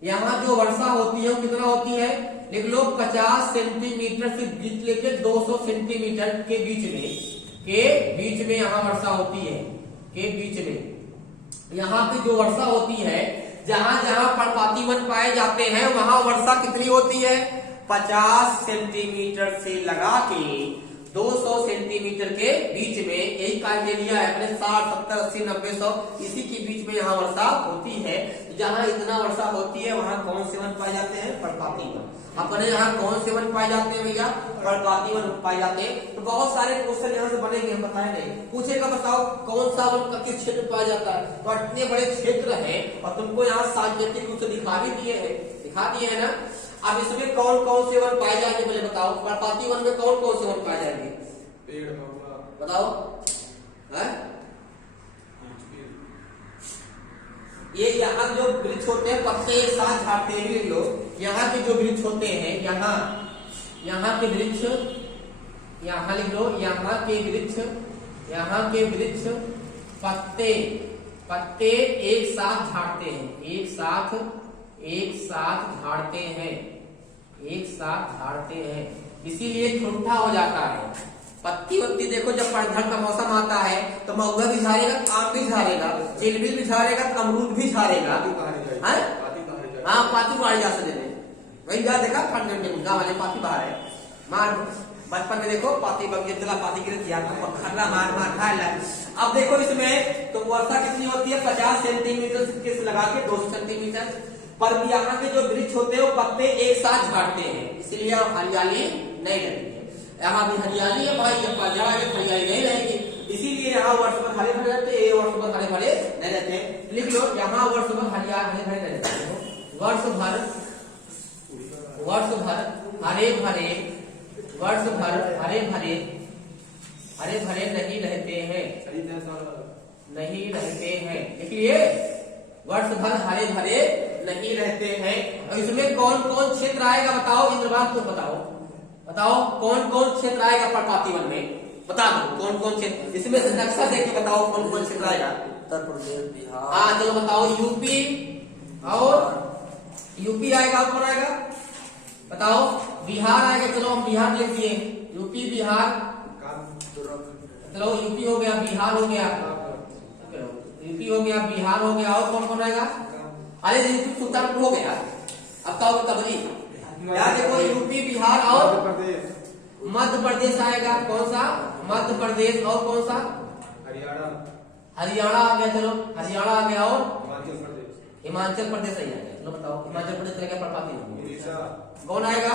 यहाँ जो वर्षा होती है वो कितना होती है, लिख लो 50 सेंटीमीटर से लेके 200 सेंटीमीटर के बीच में यहाँ वर्षा होती है, के बीच में यहाँ की जो वर्षा होती है, जहां जहां पर्णपाती वन पाए जाते हैं वहां वर्षा कितनी होती है, 50 सेंटीमीटर से लगा के 200 सेंटीमीटर के बीच में, यही क्राइटेरिया है अपने 60, 70, 80, 90, 100 इसी के बीच में यहाँ वर्षा होती है। जहां इतना वर्षा होती है वहां कौन से वन पाए जाते हैं, पर्णपाती वन। अपने यहाँ कौन से वन पाए जाते हैं भैया, पर्णपाती वन पाए जाते हैं। तो बहुत सारे क्वेश्चन यहाँ से बनेंगे, पता है नहीं, पूछेगा बताओ कौन सा वन किस क्षेत्र में पाया जाता है। तो इतने बड़े क्षेत्र है और तुमको यहाँ सांकेतिक रूप से दिखा दिए है ना। अब इसमें कौन कौन से वन पाए जाएंगे मुझे बताओ, पर्णपाती वन में कौन कौन से वन पाए जाएंगे, पेड़ बताओ है? ये यहाँ जो वृक्ष होते हैं पत्ते एक साथ झाड़ते हैं लोग, यहाँ के जो वृक्ष होते हैं, यहाँ के वृक्ष, यहाँ लिख लो, यहाँ के वृक्ष पत्ते एक साथ झाड़ते हैं, एक साथ झाड़ते हैं, इसीलिए ठुठा हो जाता है। पत्ती वत्ती देखो, जब पतझड़ का मौसम आता है तो महुआ भी झाड़ेगा, आम भी झाड़ेगा, चिलबिल भी झाड़ेगा, अमरूद भी झाड़ेगा। हाँ, पाती बाहर जा सकते वही जा देखा ठंड में गाँव वाले पाती बाहर है, मार बचपन में देखो पाती बगीचा पाती गिरती खर्रा मार खा ला। अब देखो इसमें तो वर्षा कितनी होती है, 50 सेंटीमीटर से लगा के 200 सेंटीमीटर। पर यहाँ के जो वृक्ष होते हैं वो पत्ते एक साथ झाड़ते हैं, इसलिए यहाँ हरियाली नहीं रहती है। यहाँ भी हरियाली है भाई, जब पतझड़ आएगी हरियाली नहीं रहेगी, इसीलिए यहाँ वर्ष भर हरे भरे रहते हैं, वर्ष भर हरे भरे नहीं रहते। लिख लो, यहाँ वर्ष भर हरियाली हरे भरे रहते हैं, वर्ष भर हरे भरे नहीं रहते हैं, इसलिए वर्ष भर हरे भरे नहीं रहते हैं। और इसमें कौन कौन क्षेत्र आएगा बताओ, इंद्रबाग को बताओ कौन कौन क्षेत्र आएगा पर्णपाती वन में, बता दो कौन कौन क्षेत्र। इसमें से नक्शा देख के बताओ कौन कौन क्षेत्र आएगा। उत्तर प्रदेश, बिहार। हाँ चलो बताओ, यूपी आएगा, और कौन आएगा बताओ, बिहार आएगा। चलो हम बिहार लिख दिए, यूपी बिहार, चलो यूपी हो गया, बिहार हो गया, यूपी हो गया, बिहार हो गया, और कौन कौन आएगा, अरे यूपी सुल्तानपुर हो गया। अब कहो तबली यार देखो, यूपी बिहार और मध्य प्रदेश आएगा, कौन सा, मध्य प्रदेश, और कौन सा, हरियाणा आ गया, चलो हरियाणा आ गया, और हिमाचल प्रदेश आ गया। चलो बताओ हिमाचल प्रदेश रहेगा पर्णपाती, कौन आएगा,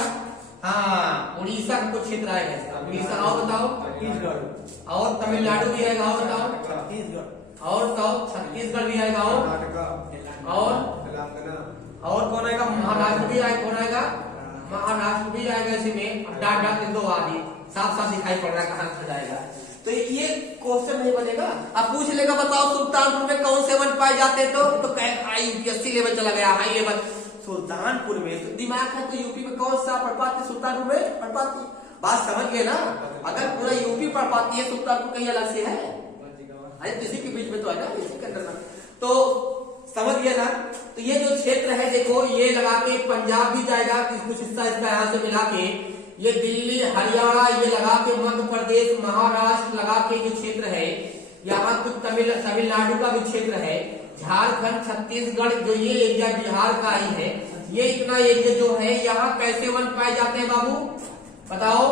हाँ उड़ीसा का कुछ क्षेत्र आएगा इसका, उड़ीसा। और बताओ छत्तीसगढ़, और तमिलनाडु भी आएगा, और बताओ छत्तीसगढ़ भी आएगा, और कौन आएगा, महाराष्ट्र भी आएगा, कौन आएगा, महाराष्ट्र भी आएगा। इसी में डाट डाट दो आदि साफ साफ दिखाई पड़ रहा है कहां से जाएगा। तो ये क्वेश्चन नहीं बनेगा। अब पूछ लेगा बताओ सुल्तानपुर में कौन से वन पाए जाते हैं, तो यूपीएससी लेवल चला गया, हाई लेवल सुल्तानपुर में। तो दिमाग है तो यूपी में कौन सा पर्णपाती, सुल्तानपुर में पर्णपाती, बात समझ गए ना। अगर पूरा यूपी पर्णपाती है, सुल्तानपुर कहीं अलग से है, अरे इसी के बीच में तो है ना, इसी के अंदर। तो समझ गया ना। तो ये जो क्षेत्र है देखो, ये लगा के पंजाब भी जाएगा, कुछ हिस्सा इसका यहाँ से मिला के, ये दिल्ली हरियाणा, ये लगा के मध्य प्रदेश महाराष्ट्र लगा के जो क्षेत्र है, यहाँ कुछ तमिलनाडु का भी क्षेत्र है, झारखंड छत्तीसगढ़, जो ये एरिया बिहार का ही है, ये इतना एरिया जो है, यहाँ कैसे वन पाए जाते हैं बाबू बताओ,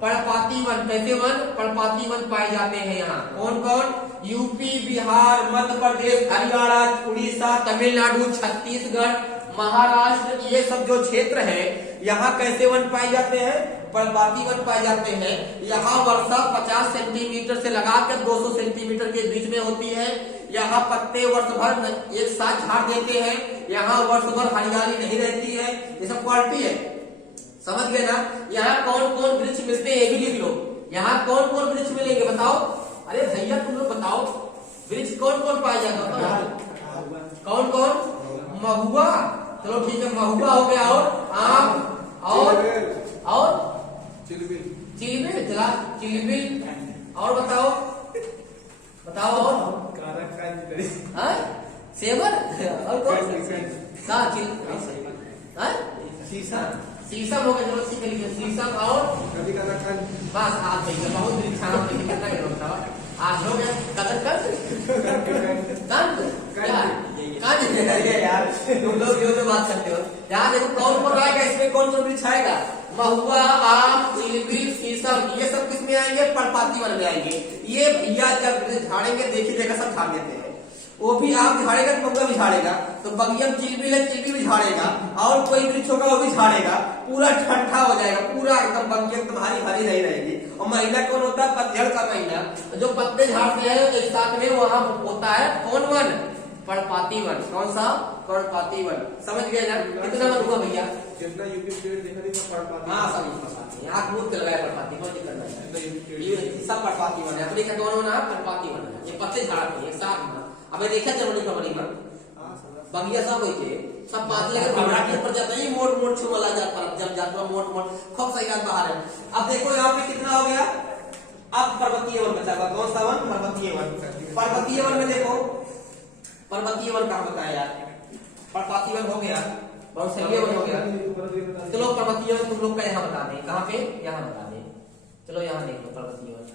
पर्णपाती वन। कैसे वन, पर्णपाती वन पाए जाते हैं यहाँ। कौन कौन, यूपी बिहार मध्य प्रदेश हरियाणा उड़ीसा तमिलनाडु छत्तीसगढ़ महाराष्ट्र, ये सब जो क्षेत्र है यहाँ कैसे वन पाए जाते हैं, पर्णपाती वन पाए जाते हैं। यहाँ वर्षा 50 सेंटीमीटर से लगाकर 200 सेंटीमीटर के बीच में होती है। यहाँ पत्ते वर्ष भर एक साथ झाड़ देते हैं, यहाँ वर्ष भर हरियाली नहीं रहती है। ये सब क्वालिटी है, समझ गए ना। यहाँ कौन कौन वृक्ष मिलते हैं ये भी लिख लो, यहाँ कौन कौन वृक्ष मिलेंगे बताओ। अरे भैया तुम लोग बताओ वृक्ष कौन कौन पाया जाता है, कौन कौन, महुआ, चलो ठीक है महुआ हो गया, और आम, और चिलबिल, चला चिलबिल, और बताओ और सेवर, और कौन शीशम, शीशम हो गया, चलो ठीक है लिखिए शीशम और बस आप देखिए बहुत परीक्षा देखिए कितना गिरो था आज हो गया यार तुम लोग जो तो बात करते हो यार। देखो कौन कौन आएगा इसमें, कौन कौन वृक्ष आएगा, महुआ, आम, चिलबी, शीशम, ये सब किसमें आएंगे, पर्णपाती वन में आएंगे। ये भैया जब झाड़ेंगे देखिए देखा सब झाड़ देते हैं, वो भी आम झाड़ेगा तो महुआ भी झाड़ेगा, तो बगियम चिलबी है चिलबी भी झाड़ेगा, और कोई वृक्ष होगा वो भी झाड़ेगा, पूरा ठंडा हो जाएगा, पूरा एकदम बगियम तुम्हारी हरी नहीं रहेगी। और महीना कौन होता है, पतझड़ का महीना, जो पत्ते झाड़ते हैं एक साथ में वहां होता है कौन वन, पर्णपाती वन। कौन सा, पर्णपाती वन। समझ गए ना, कितना वन हुआ भैया, जितना यूपी पेड़ देखा था पर्णपाती। हाँ सब पर्णपाती, यहाँ दूध चल रहा है पर्णपाती, कौन दिक्कत नहीं, ये सब पर्णपाती वन है। अपने का कौन होना, पर्णपाती वन है, ये पत्ते झाड़ते हैं एक साथ में। अबे देखा जर्मनी कंपनी में बगिया सब होई थे, सब बात लगे भड़ाट के ऊपर जाता है, मोट मोट छू वाला जाता है, जब जाता है मोट मोट खूब सही बात बाहर है। अब देखो यहाँ पे कितना हो गया, अब पर्वतीय वन बचा हुआ, कौन सा वन, पर्वतीय वन। पर्वतीय वन में देखो, पर्वतीय वन कहाँ बताया यार, पर्णपाती वन हो गया, बहुत सही वन हो गया। चलो पर्वतीय वन तुम लोग का यहाँ बता दें, कहाँ पे, यहाँ बता दें। चलो यहाँ देख लो पर्वतीय वन,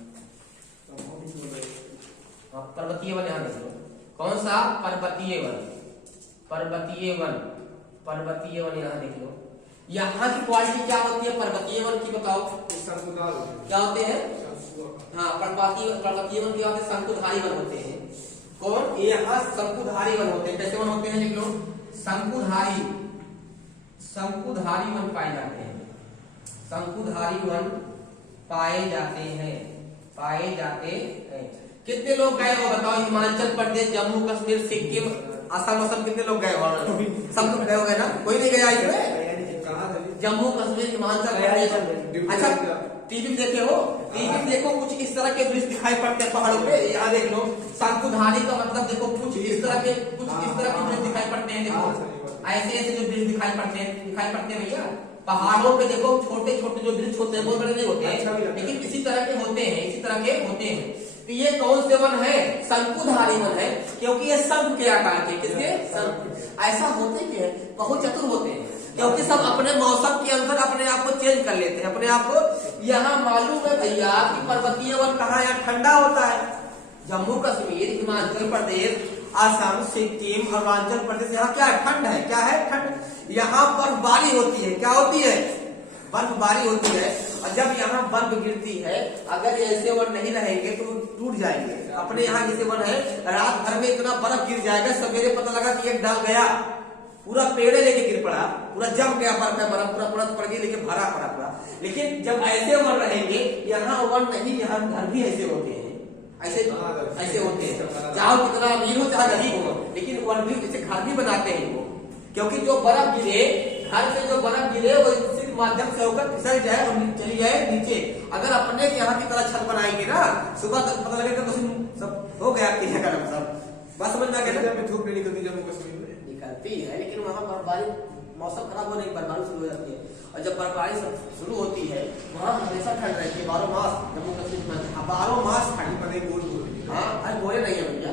पर्वतीय वन यहाँ देख लो, कौन सा, पर्वतीय वन, पर्वतीय वन, पर्वतीय वन यहाँ देख लो। यहाँ की क्वालिटी क्या होती है पर्वतीय वन की, बताओ क्या होते हैं। हाँ पर्वतीय वन क्या होते हैं, शंकुधारी वन होते हैं। कौन, यहाँ शंकुधारी वन होते हैं। कैसे वन होते हैं लिख लो, शंकुधारी, शंकुधारी वन पाए जाते हैं, शंकुधारी वन पाए जाते हैं, पाए जाते हैं। कितने लोग गए हो बताओ, हिमाचल प्रदेश, जम्मू कश्मीर, सिक्किम, असम, असम कितने लोग गए हो, सब लोग गए हो गए ना, कोई नहीं गया इसमें, जम्मू कश्मीर, हिमाचल प्रदेश। अच्छा टीवी देखे हो, टीवी देखो कुछ इस तरह के दृश्य दिखाई पड़ते हैं पहाड़ों पे, यहाँ देख लो शंकुधारी का मतलब देखो कुछ इस तरह के दृश्य दिखाई पड़ते हैं। देखो ऐसे ऐसे जो दृश्य दिखाई पड़ते हैं भैया पहाड़ों पे। देखो छोटे छोटे जो वृक्ष होते हैं बहुत बड़े नहीं होते हैं, लेकिन इसी तरह के होते हैं, इसी तरह के होते हैं। तो ये कौन से वन है, शंकुधारी वन है, क्योंकि ये शंख के आकार के, किसके, शंख। ऐसा होते हैं, बहुत चतुर होते हैं, क्योंकि सब अपने मौसम के अंदर अपने आप को चेंज कर लेते हैं, अपने आप को। यहाँ मालूम है भैया कि पर्वतीय वन कहाँ, यहाँ ठंडा होता है, जम्मू कश्मीर, हिमाचल प्रदेश, असम, सिक्किम, अरुणाचल प्रदेश, यहाँ क्या है, ठंड है, क्या है, ठंड। यहाँ बर्फबारी होती है, क्या होती है, बर्फबारी होती है। और जब यहाँ बर्फ गिरती है, अगर ऐसे वन नहीं रहेंगे तो टूट जाएंगे। अपने यहाँ जैसे वन है, रात भर में इतना बर्फ गिर जाएगा, सवेरे पता लगा कि एक डाल गया, पूरा पेड़े लेके गिर पड़ा, पूरा जम गया बर्फ है, बर्फ पूरा पूरा पड़ गया, लेकिन भरा पड़ा पूरा। लेकिन जब ऐसे वन रहेंगे, यहाँ वन नहीं, यहाँ घर भी ऐसे होते हैं, ऐसे होते हैं, चाहे कितना अमीर हो चाहे गरीब हो, लेकिन वन भी जैसे घर भी बनाते हैं वो, क्योंकि जो बर्फ गिरे, घर से जो बर्फ गिरे वो इसी माध्यम से होकर फिसल जाए और चली जाए नीचे। अगर अपने यहाँ की तरह छत बनाएंगे ना, सुबह तक पता लगेगा कुछ सब हो गया, सब बस समझ में आ गया। धूप नहीं निकलती जम्मू कश्मीर में, निकलती है, लेकिन वहाँ बर्फबारी, मौसम खराब होने की बर्फबारी शुरू हो जाती है। और जब बर्फबारी शुरू होती है वहाँ हमेशा ठंड रहती है, 12 मास, जम्मू कश्मीर में 12 मास ठंड। हाँ अरे गोरे नहीं है भैया,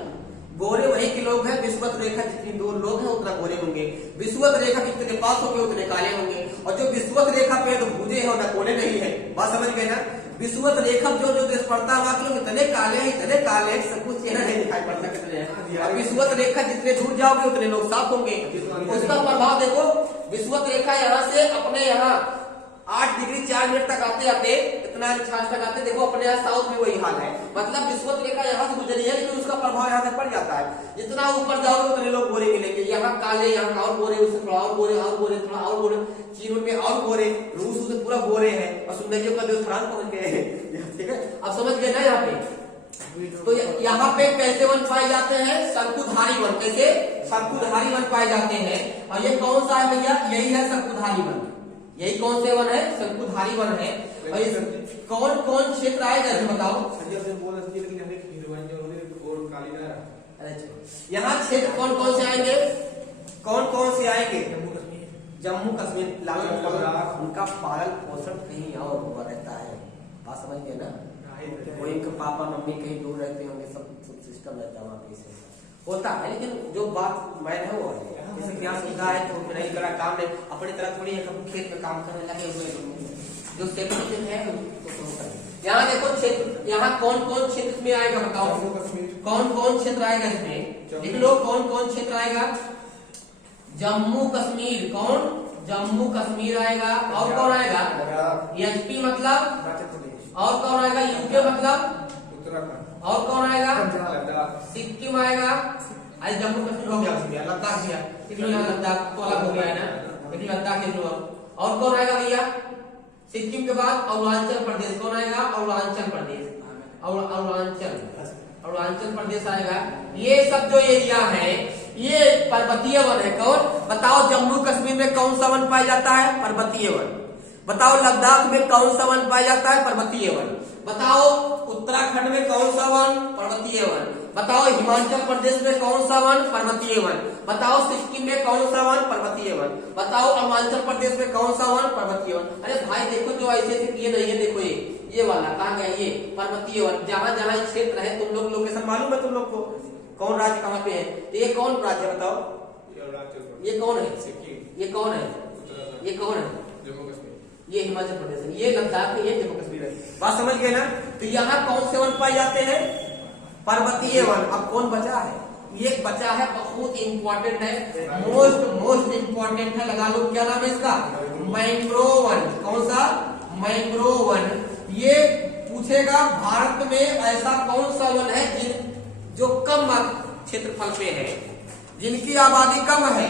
गोरे वही के लोग हैं, विषुवत रेखा जितनी दूर लोग हैं उतना गोरे होंगे, विषुवत रेखा जितने पास होंगे उतने काले होंगे। और जो विषुवत रेखा पे तो भूजे है ना कोने नहीं है, बात समझ गए ना। विषुवत रेखा जो देश पड़ता है वहाँ के लोग इतने काले हैं, सब कुछ चेहरा नहीं दिखाई पड़ता कितने हैं। और विषुवत रेखा जितने दूर जाओगे उतने लोग साफ होंगे, उसका प्रभाव देखो। विषुवत रेखा यहाँ से अपने यहाँ 8 डिग्री 4 मिनट तक आते आते इतना 6 तक आते, देखो अपने यहाँ साउथ में वही हाल है, मतलब विषुवत रेखा यहाँ से गुजरी है, लेकिन उसका प्रभाव यहाँ तक पड़ जाता है। जितना ऊपर जाओगे उतने लोग गोरे मिलेंगे, यहाँ काले, यहाँ और गोरे, उससे थोड़ा और गोरे, और गोरे, थोड़ा और गोरे, चीन में और गोरे, रूस से पूरा गोरे है, और सुंदरियों का देश फ्रांस पहुंच गए हैं, ठीक है। अब समझ गए ना यहाँ पे। तो यहाँ पे कैसे वन पाए जाते हैं, शंकुधारी वन, कैसे, शंकुधारी वन पाए जाते हैं। और ये कौन सा है भैया, यही है शंकुधारी वन, यही कौन से वन है, शंकुधारी वन है। कौन कौन क्षेत्र आएगा बताओ, यहाँ क्षेत्र कौन कौन से आएंगे, कौन कौन से आएंगे, जम्मू कश्मीर, उनका पालन पोषण कहीं और हुआ रहता है, बात समझ गए ना। कोई इनके पापा मम्मी कहीं दूर रहते होंगे, सब सिस्टम रहता है वहाँ पे, होता है। लेकिन जो बात मैं है वो है जैसे यहाँ सुविधा है तो नहीं करा काम नहीं, अपनी तरह थोड़ी खेत में काम करने लगे हुए लोग जो क्षेत्र है यहाँ देखो क्षेत्र, यहाँ कौन कौन क्षेत्र में आएगा बताओ, जम्मू कश्मीर, कौन कौन क्षेत्र आएगा इसमें, लिख लो कौन कौन क्षेत्र आएगा। जम्मू कश्मीर, कौन, जम्मू कश्मीर आएगा। और कौन आएगा, एचपी मतलब, हिमाचल प्रदेश, और कौन आएगा, यूके मतलब, उत्तराखंड, और कौन आएगा, लद्दाख, सिक्किम आएगा। अरे जम्मू कश्मीर हो गया, उसमें लद्दाख गया, इसलिए यहाँ लद्दाख तो अलग हो गया है ना, लेकिन लद्दाख के और कौन आएगा भैया, सिक्किम के बाद अरुणाचल प्रदेश, कौन आएगा, अरुणाचल प्रदेश, अरुणाचल प्रदेश आएगा। ये सब जो एरिया है ये पर्वतीय वन है। कौन, बताओ जम्मू कश्मीर में कौन सा वन पाया जाता है, पर्वतीय वन। बताओ लद्दाख में कौन सा वन पाया जाता है, पर्वतीय वन। बताओ उत्तराखंड में कौन सा वन, पर्वतीय वन। बताओ हिमाचल प्रदेश में कौन सा वन, पर्वतीय वन। बताओ सिक्किम में कौन सा वन, पर्वतीय वन। बताओ अरुणाचल प्रदेश में कौन सा वन, पर्वतीय वन। अरे भाई देखो जो ऐसे किए नहीं है, देखो ये वाला कहाँ गया, ये पर्वतीय वन। जहाँ जहाँ क्षेत्र है, तुम लोग लोकेशन मालूम है तुम लोग को, कौन राज्य कहाँ पे है, तो ये कौन राज्य बताओ, ये कौन है, सिक्किम, ये कौन है, ये कौन है, जम्मू कश्मीर, ये हिमाचल प्रदेश है, ये लद्दाख है, ये जम्मू कश्मीर है। बात समझ गए ना। तो यहाँ कौन से वन पाए जाते हैं, पर्वतीय वन। अब कौन बचा है, ये बचा है, बहुत इंपॉर्टेंट है, मोस्ट इंपॉर्टेंट है, लगा लो क्या नाम है इसका, मैंग्रोव वन। कौन सा, मैंग्रोव वन। ये पूछेगा भारत में ऐसा कौन सा वन है जो कम क्षेत्रफल पे है, जिनकी आबादी कम है,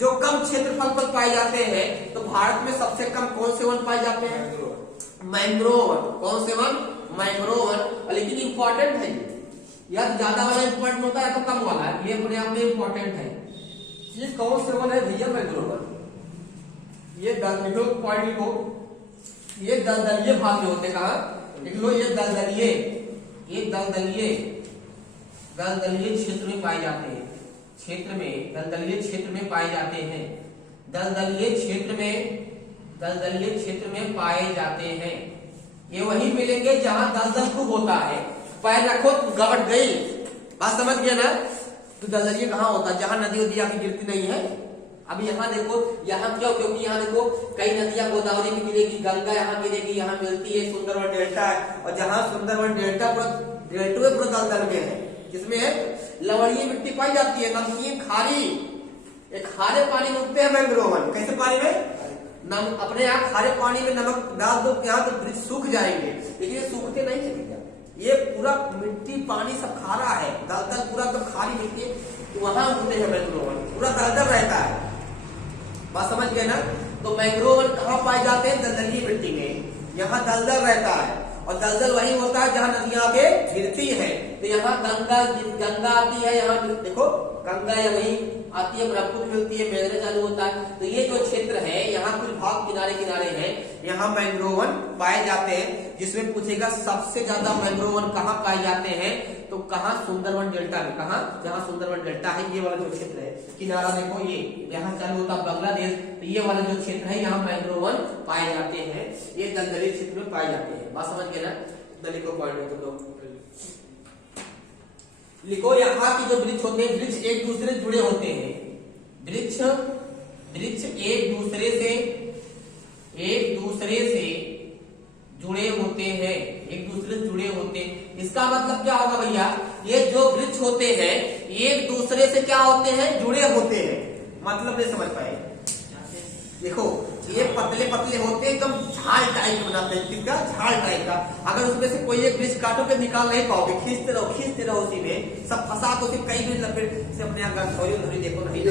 जो कम क्षेत्रफल पर पाए जाते हैं। तो भारत में सबसे कम कौन से वन पाए जाते हैं, मैंग्रोव वन। कौन से वन, मैंग्रोव वन। लेकिन इंपॉर्टेंट है या ज्यादा वाला इंपॉर्टेंट होता है तो कम वाला है, ये अपने आप में इंपॉर्टेंट है। ये कौन से वन है भैया, मैंग्रोव वन। ये लिखो पॉइंट लिखो, ये दलदलीय भाग में होते, कहा लिख लो, ये दलदलीय क्षेत्र में पाए जाते हैं, दलदलीय क्षेत्र में पाए जाते हैं, दलदलीय क्षेत्र में पाए जाते हैं। ये वही मिलेंगे जहां दलदल खूब होता है, पैर रखो तो गबट गई, बात समझ गया ना। तो दलदलीय कहाँ होता है, जहां नदी उदी आके गिरती नहीं है। अब यहाँ देखो, यहाँ क्यों, क्योंकि यहाँ देखो कई नदियां, गोदावरी में गिरेगी, गंगा यहाँ गिरेगी, यहाँ मिलती है, सुंदरवन डेल्टा है। और जहाँ सुंदरवन डेल्टा पूरा दलदल में है, जिसमें लवणीय मिट्टी पाई जाती है, नमकीन खारी, एक खारे पानी में उगते हैं मैंग्रोव वन। कैसे पानी में, अपने यहाँ खारे पानी में नमक डाल दो, यहाँ तो वृक्ष सूख जाएंगे, लेकिन ये सूखते नहीं है भैया, ये पूरा मिट्टी पानी सब खारा है, दलदल पूरा एकदम खारी मिट्टी, तो वहां उगते हैं मैंग्रोव वन, पूरा दलदल रहता है। बात समझ गए ना। तो मैंग्रोव वन कहाँ पाए जाते हैं, दलदली मिट्टी में, यहाँ दलदल रहता है। और दलदल वही होता है जहाँ नदियां आगे गिरती है। तो यहाँ गंगा आती है, यहाँ देखो गंगा यही आती है, ब्रह्मपुत्र मिलती है, मेघना चालू होता है। तो ये जो क्षेत्र है, यहाँ कुछ भाग किनारे किनारे हैं, यहाँ मैंग्रोव वन पाए जाते हैं। जिसमें पूछेगा सबसे ज्यादा मैंग्रोव वन कहाँ पाए जाते हैं, तो कहाँ, सुंदरवन डेल्टा में। कहाँ, जहाँ सुंदरवन डेल्टा है, ये वाला जो क्षेत्र है, किनारा देखो ये यहाँ चालू होता है बांग्लादेश, तो ये वाला जो क्षेत्र है, यहाँ मैंग्रोव वन पाए जाते हैं, ये दलदली क्षेत्र में पाए जाते हैं। बात समझ गए ना। दली को पॉइंट में तो लिखो, यहाँ की जो वृक्ष होते हैं, वृक्ष एक दूसरे से जुड़े होते हैं, वृक्ष एक दूसरे से जुड़े होते हैं, एक दूसरे से जुड़े होते हैं। इसका मतलब क्या होगा भैया, ये जो वृक्ष होते हैं एक दूसरे से क्या होते हैं, जुड़े होते हैं। मतलब नहीं समझ पाए, देखो ये पतले पतले होते हैं, एकदम झाल टाइप बनाते हैं, किसका, झाल टाइप का। अगर उसमें से कोई एक वृक्ष काटो के निकाल नहीं पाओगे, खींचते रहो उसी में, सब फंसा को कई भी लपेट से अपने यहाँ गंदौरी देखो नहीं,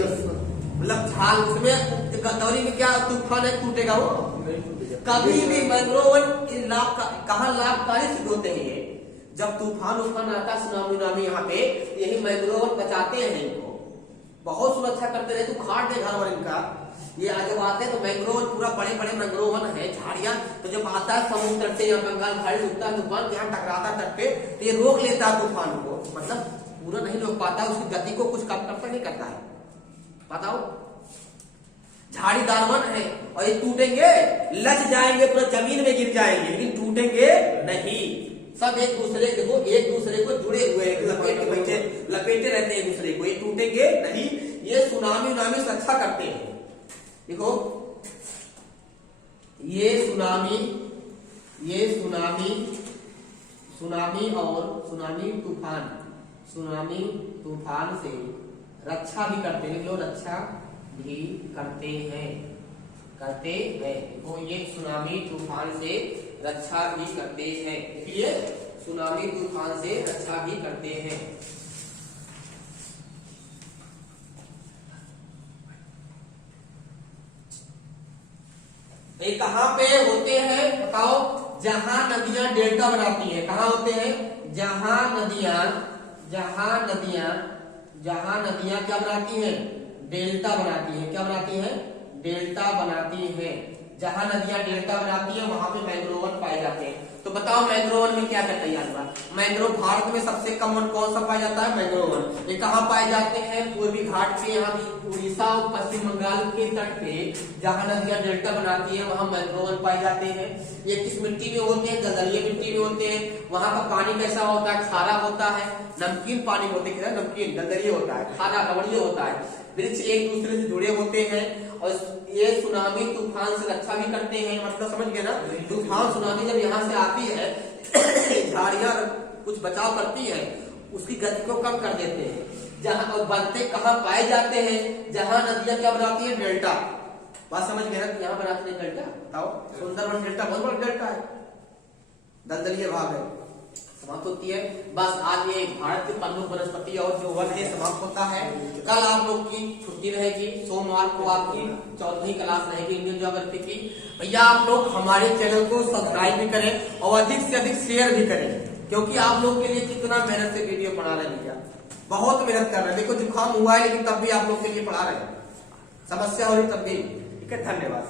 मतलब झाल, उसमें गंदौरी में क्या तूफान है, टूटेगा वो कभी भी। मैंग्रोव वन कहाँ लाभकारी सिद्ध होते हैं ये, जब तूफान आता, सुनामी यहाँ पे, यही मैंग्रोव वन बचाते हैं इनको, बहुत सुरक्षा करते रहे। तू खाट दे घर वर इनका, ये जब आते हैं तो मैंग्रोव पूरा बड़े बड़े मैंग्रोव वन है, झाड़ियां। तो जब आता है समुद्र तट से, यहाँ बंगाल खाड़ी उठता है तूफान, यहाँ टकराता तट पे, तो ये रोक लेता है तूफान को, मतलब पूरा नहीं रोक पाता, उसकी गति को कुछ कम करता नहीं करता है। बताओ, झाड़ीदार वन है और ये टूटेंगे, लच जाएंगे, पूरा जमीन में गिर जाएंगे, लेकिन टूटेंगे नहीं। सब एक दूसरे देखो, एक दूसरे को जुड़े हुए लपेटे रहते हैं एक दूसरे को, ये टूटेंगे नहीं। ये सुनामी उनामी से रक्षा करते हैं। देखो ये सुनामी और सुनामी तूफान से रक्षा भी करते हैं। लोग रक्षा भी करते हैं। देखो ये सुनामी तूफान से रक्षा भी करते हैं। इसलिए सुनामी तूफान से रक्षा भी करते हैं। ये कहां पे होते हैं बताओ? जहां नदियां डेल्टा बनाती हैं। कहां होते हैं? जहां नदियां क्या बनाती हैं? डेल्टा बनाती हैं। क्या बनाती हैं? डेल्टा बनाती हैं। जहां नदियां डेल्टा बनाती हैं वहां पे मैंग्रोवन पाए जाते हैं। तो बताओ मैंग्रोवन में क्या क्या तैयार हुआ? मैंग्रोव भारत में सबसे कॉमन कौन सा पाया जाता है? मैंग्रोवन। ये कहाँ पाए जाते हैं? पूर्वी घाट पे, यहाँ उड़ीसा और पश्चिम बंगाल के तट पे जहां नदियां डेल्टा बनाती है वहां मैंग्रोवन पाए जाते हैं। ये किस मिट्टी में होते हैं? दलदलीय मिट्टी में होते हैं। वहां का पानी कैसा होता है? खारा होता है। नमकीन पानी होते हैं, नमकीन दलदलीय होता है, खारा रबड़िया होता है। वृक्ष एक दूसरे से जुड़े होते हैं और ये सुनामी तूफान से रक्षा भी करते हैं। मतलब समझ गए ना? तूफान सुनामी जब यहाँ से आती है झाड़ियां कुछ बचाव करती है, उसकी गति को कम कर देते हैं। जहां और बनते कहाँ पाए जाते हैं? जहां नदियां क्या बनाती है? डेल्टा। बात समझ गए ना? यहाँ बनाते हैं डेल्टा। बताओ सुंदरबन डेल्टा बहुत बड़ा डेल्टा है, दलदलीय भाग है, समाप्त होती है। बस आज ये भारत के प्रमुख वनस्पति और जो वन है समाप्त होता है। कल आप लोग की छुट्टी रहेगी। सोमवार को आपकी 14वीं क्लास रहेगी इंडियन ज्योग्राफी की। भैया आप लोग हमारे चैनल को सब्सक्राइब भी करें और अधिक से अधिक शेयर भी करें, क्योंकि आप लोग के लिए कितना मेहनत से वीडियो बना रहे हैं भैया, बहुत मेहनत कर रहे हैं। देखो जुकाम हुआ है लेकिन तब भी आप लोग के लिए पढ़ा रहे हैं, समस्या हो रही तब भी। ठीक है, धन्यवाद।